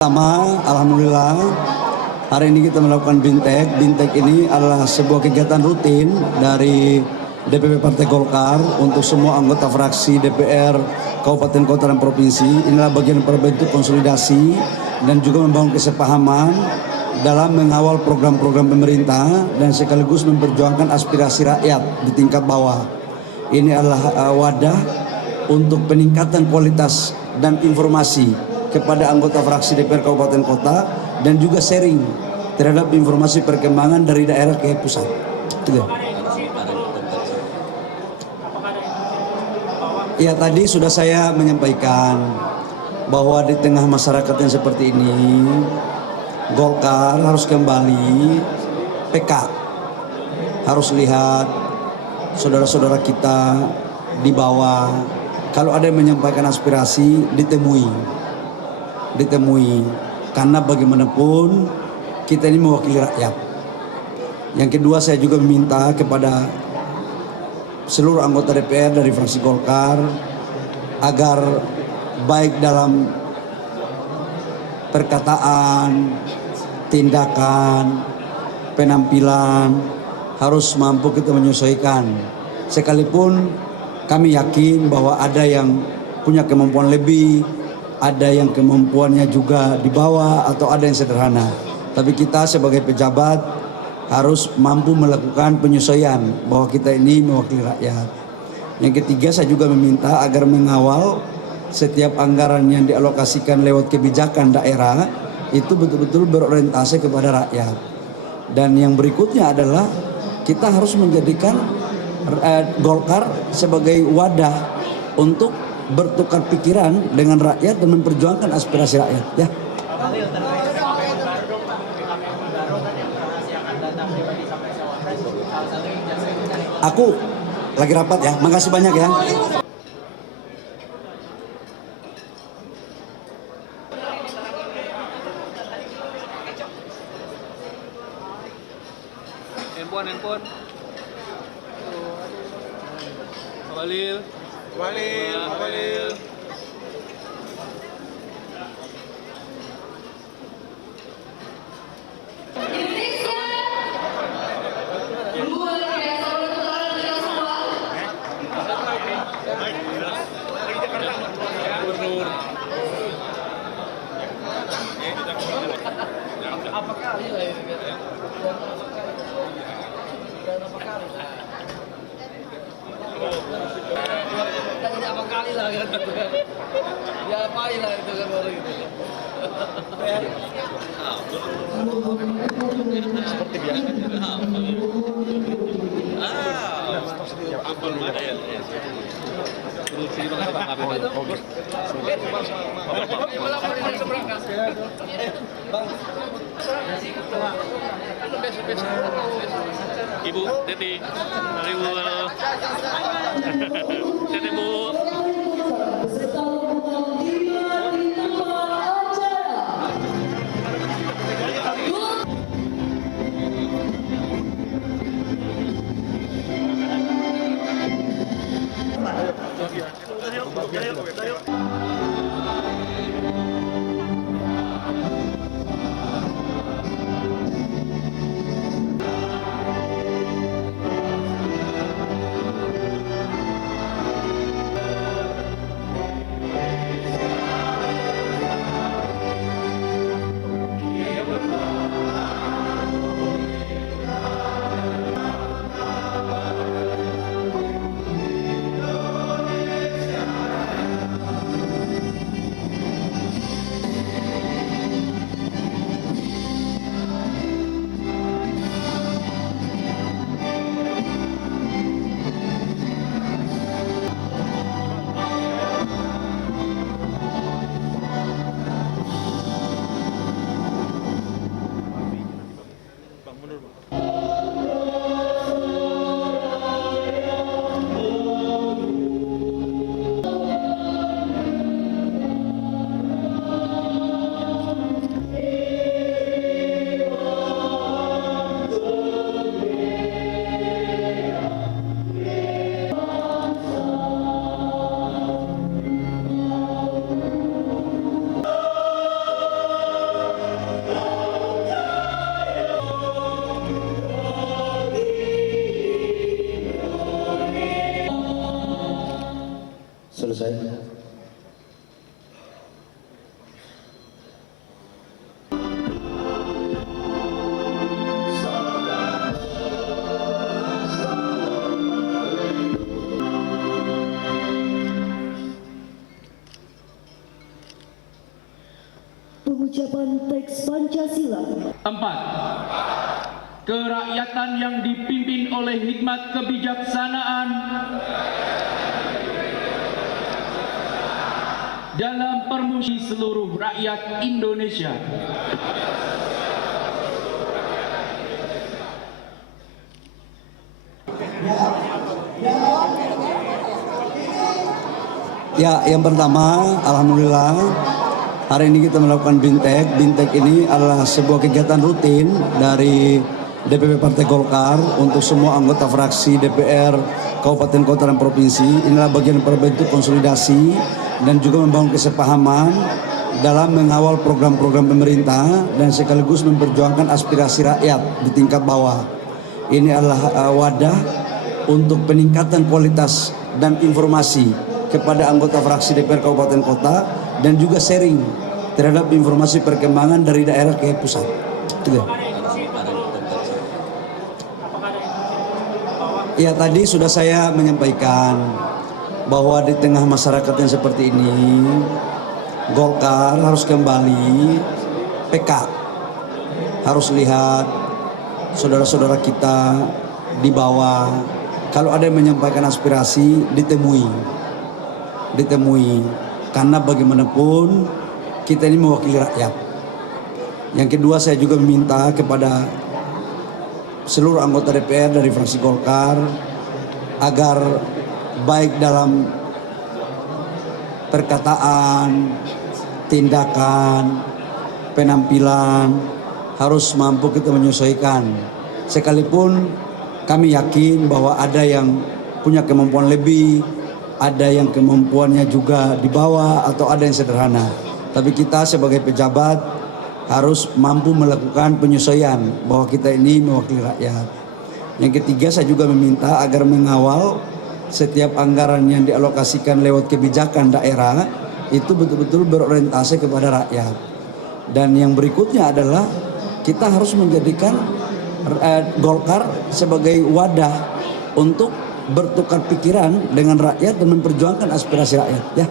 Pertama, alhamdulillah hari ini kita melakukan Bintek. Bintek ini adalah sebuah kegiatan rutin dari DPP Partai Golkar untuk semua anggota fraksi DPR Kabupaten, Kota, dan Provinsi. Inilah bagian berbentuk konsolidasi dan juga membangun kesepahaman dalam mengawal program-program pemerintah dan sekaligus memperjuangkan aspirasi rakyat di tingkat bawah. Ini adalah wadah untuk peningkatan kualitas dan informasi kepada anggota fraksi DPR Kabupaten Kota dan juga sharing terhadap informasi perkembangan dari daerah ke pusat. Ya, tadi sudah saya menyampaikan bahwa di tengah masyarakat yang seperti ini, Golkar harus kembali PK. Harus lihat saudara-saudara kita di bawah, kalau ada yang menyampaikan aspirasi ditemui, karena bagaimanapun kita ini mewakili rakyat. Yang kedua, saya juga meminta kepada seluruh anggota DPR dari fraksi Golkar agar baik dalam perkataan, tindakan, penampilan harus mampu kita menyesuaikan. Sekalipun kami yakin bahwa ada yang punya kemampuan lebih, ada yang kemampuannya juga di bawah, atau ada yang sederhana. Tapi kita sebagai pejabat harus mampu melakukan penyesuaian bahwa kita ini mewakili rakyat. Yang ketiga, saya juga meminta agar mengawal setiap anggaran yang dialokasikan lewat kebijakan daerah itu betul-betul berorientasi kepada rakyat. Dan yang berikutnya adalah kita harus menjadikan Golkar sebagai wadah untuk bertukar pikiran dengan rakyat dan memperjuangkan aspirasi rakyat, ya. Aku lagi rapat ya, makasih banyak ya. Handphone. Walil. Seperti biasa. Ibu Teti, mari Bu. Teti Bu. selesai. Pengucapan teks Pancasila. 4. Kerakyatan yang dipimpin oleh hikmat kebijaksanaan dalam permusuhan seluruh rakyat Indonesia. Ya, yang pertama, alhamdulillah hari ini kita melakukan bintek. Bintek ini adalah sebuah kegiatan rutin dari DPP Partai Golkar untuk semua anggota fraksi DPR Kabupaten, Kota, dan Provinsi. Inilah bagian berbentuk konsolidasi dan juga membangun kesepahaman dalam mengawal program-program pemerintah dan sekaligus memperjuangkan aspirasi rakyat di tingkat bawah. Ini adalah wadah untuk peningkatan kualitas dan informasi kepada anggota fraksi DPR Kabupaten Kota dan juga sharing terhadap informasi perkembangan dari daerah ke pusat. Gitu. Ya, tadi sudah saya menyampaikan bahwa di tengah masyarakat yang seperti ini, Golkar harus kembali PK. Harus lihat saudara-saudara kita di bawah. Kalau ada yang menyampaikan aspirasi, ditemui. Karena bagaimanapun kita ini mewakili rakyat. Yang kedua, saya juga meminta kepada seluruh anggota DPR dari fraksi Golkar agar baik dalam perkataan, tindakan, penampilan harus mampu kita menyesuaikan. Sekalipun kami yakin bahwa ada yang punya kemampuan lebih, ada yang kemampuannya juga di bawah atau ada yang sederhana. Tapi kita sebagai pejabat harus mampu melakukan penyesuaian bahwa kita ini mewakili rakyat. Yang ketiga, saya juga meminta agar mengawal setiap anggaran yang dialokasikan lewat kebijakan daerah itu betul-betul berorientasi kepada rakyat. Dan yang berikutnya adalah kita harus menjadikan Golkar sebagai wadah untuk bertukar pikiran dengan rakyat dan memperjuangkan aspirasi rakyat. Ya.